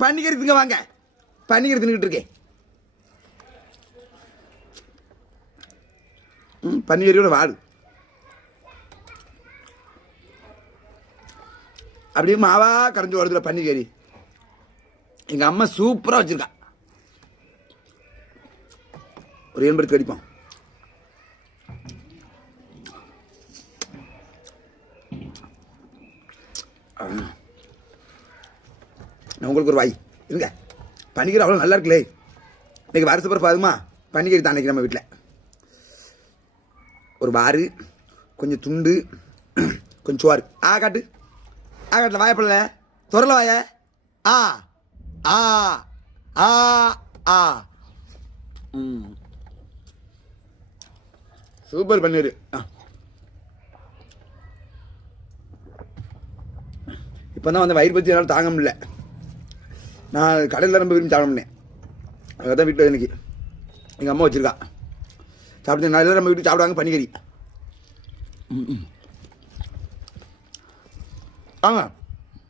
பன்னிக்கறி திங்க வாங்க. பன்னிக்கறி தின்னுக்கிட்டு இருக்கேன். ம் பன்னிக்கறியோட வாடு. அப்படியே மாவா கரைஞ்சி வருதுல பன்னிக்கறி எங்கள் அம்மா சூப்பராக வச்சுருக்கா. ஒரு எண்பது அடிப்போம். ஆ. நான் உங்களுக்கு ஒரு வாய். இருங்க. பனிக்கறி அவ்வளோ நல்லா இருக்குல்லே. இன்னைக்கு வருஷ பிறப்பு ஆகுமா? பனிக்கறி தான் நம்ம வீட்டில் ஒரு வாறு கொஞ்சம் துண்டு கொஞ்சம் சோறு. ஆ காட்டு. ஆ காட்டில் வாயப்படல துறல வாய. ஆ ஆ ஆ ஆ. ம். சூப்பர் பன்னீர். ஆ. இப்போ தான் வந்து வயிறு பற்றி என்னால் தாங்க முடியல. நான் கடையில் ரொம்ப விரும்பி சாப்பிட முடியேன் அதுதான் வீட்டில் இன்னைக்கு எங்கள் அம்மா வச்சுருக்கா. சாப்பிட்டு நல்லா நம்ம வீட்டுக்கு சாப்பிடுவாங்க பனிக்கறி. ம் ம். வாங்க.